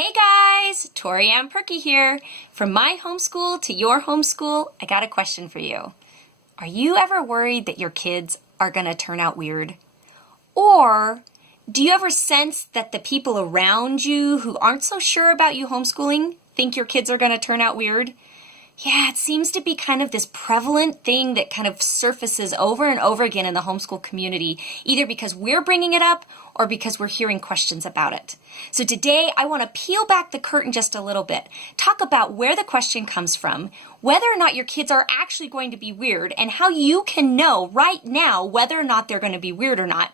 Hey guys, Tori Ann Perky here. From my homeschool to your homeschool, I got a question for you. Are you ever worried that your kids are going to turn out weird? Or do you ever sense that the people around you who aren't so sure about you homeschooling think your kids are going to turn out weird? Yeah, it seems to be kind of this prevalent thing that kind of surfaces over and over again in the homeschool community, either because we're bringing it up or because we're hearing questions about it. So today I want to peel back the curtain just a little bit, talk about where the question comes from, whether or not your kids are actually going to be weird, and how you can know right now whether or not they're going to be weird or not,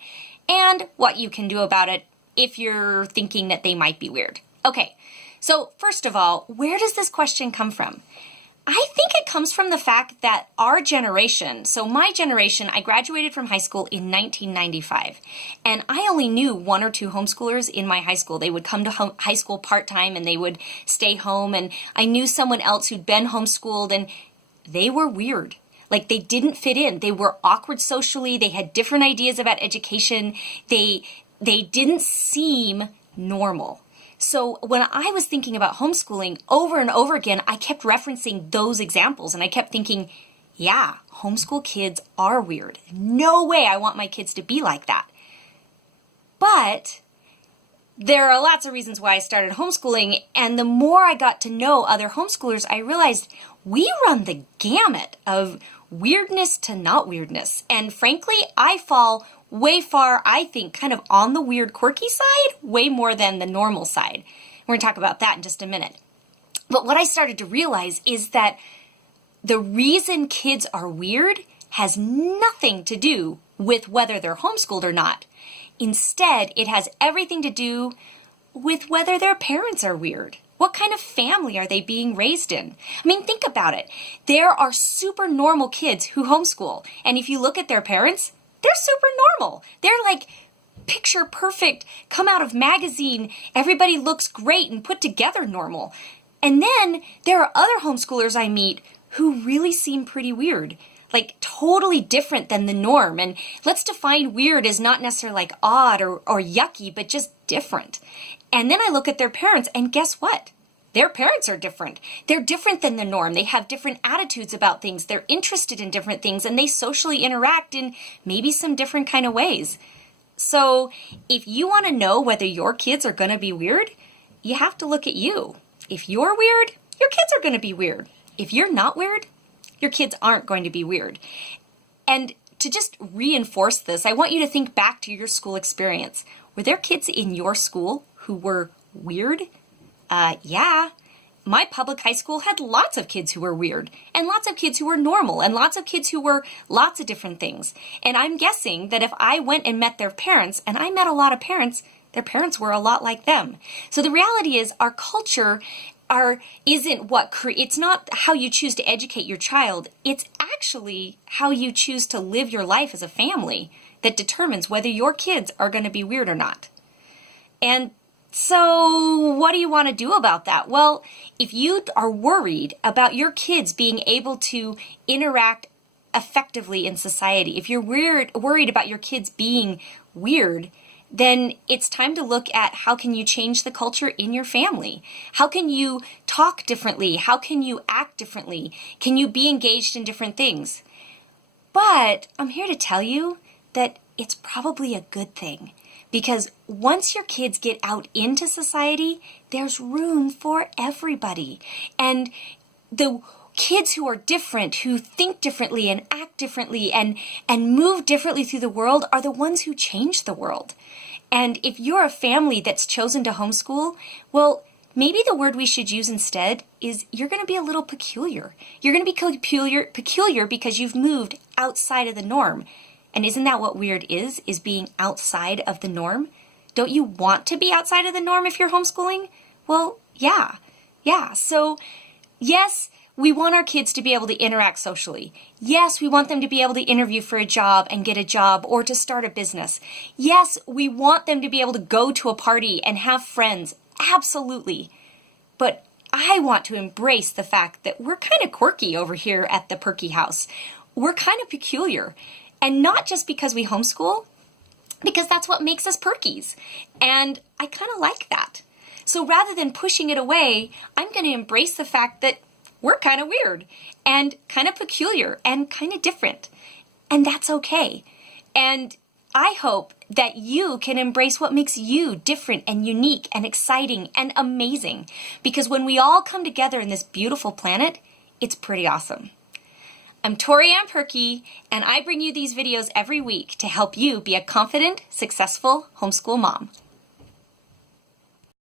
and what you can do about it if you're thinking that they might be weird. Okay, so first of all, where does this question come from? I think it comes from the fact that our generation, so my generation, I graduated from high school in 1995, and I only knew one or two homeschoolers in my high school. They would come to high school part-time and they would stay home, and I knew someone else who'd been homeschooled, and they were weird. Like, they didn't fit in. They were awkward socially. They had different ideas about education. They didn't seem normal. So when I was thinking about homeschooling over and over again, I kept referencing those examples and I kept thinking, yeah, homeschool kids are weird. No way I want my kids to be like that. But there are lots of reasons why I started homeschooling, and the more I got to know other homeschoolers, I realized we run the gamut of weirdness to not weirdness. And frankly, I fall way far, I think, kind of on the weird, quirky side, way more than the normal side. We're going to talk about that in just a minute. But what I started to realize is that the reason kids are weird has nothing to do with whether they're homeschooled or not. Instead, it has everything to do with whether their parents are weird. What kind of family are they being raised in? I mean, think about it. There are super normal kids who homeschool, and if you look at their parents, they're super normal. They're like picture perfect, come out of magazine, everybody looks great and put together normal. And then there are other homeschoolers I meet who really seem pretty weird, like totally different than the norm. And let's define weird as not necessarily like odd or yucky, but just different. And then I look at their parents, and guess what? Their parents are different. They're different than the norm. They have different attitudes about things. They're interested in different things, and they socially interact in maybe some different kind of ways. So if you want to know whether your kids are going to be weird, you have to look at you. If you're weird, your kids are going to be weird. If you're not weird, your kids aren't going to be weird. And to just reinforce this, I want you to think back to your school experience. Were there kids in your school who were weird? Yeah. My public high school had lots of kids who were weird, and lots of kids who were normal, and lots of kids who were lots of different things. And I'm guessing that if I went and met their parents, and I met a lot of parents, their parents were a lot like them. So the reality is our culture it's not how you choose to educate your child. It's actually how you choose to live your life as a family that determines whether your kids are going to be weird or not. And so what do you want to do about that? Well, if you are worried about your kids being able to interact effectively in society, if you're worried about your kids being weird, then it's time to look at how can you change the culture in your family? How can you talk differently? How can you act differently? Can you be engaged in different things? But I'm here to tell you that it's probably a good thing. Because once your kids get out into society, there's room for everybody. And the kids who are different, who think differently and act differently and move differently through the world are the ones who change the world. And if you're a family that's chosen to homeschool, well, maybe the word we should use instead is you're going to be a little peculiar. You're going to be peculiar because you've moved outside of the norm. And isn't that what weird is being outside of the norm? Don't you want to be outside of the norm if you're homeschooling? Well, yeah. So, yes, we want our kids to be able to interact socially. Yes, we want them to be able to interview for a job and get a job or to start a business. Yes, we want them to be able to go to a party and have friends. Absolutely. But I want to embrace the fact that we're kind of quirky over here at the Perky House. We're kind of peculiar. And not just because we homeschool, because that's what makes us Perkies. And I kind of like that. So rather than pushing it away, I'm going to embrace the fact that we're kind of weird and kind of peculiar and kind of different. And that's okay. And I hope that you can embrace what makes you different and unique and exciting and amazing. Because when we all come together in this beautiful planet, it's pretty awesome. I'm Tori Ann Perky, and I bring you these videos every week to help you be a confident, successful homeschool mom.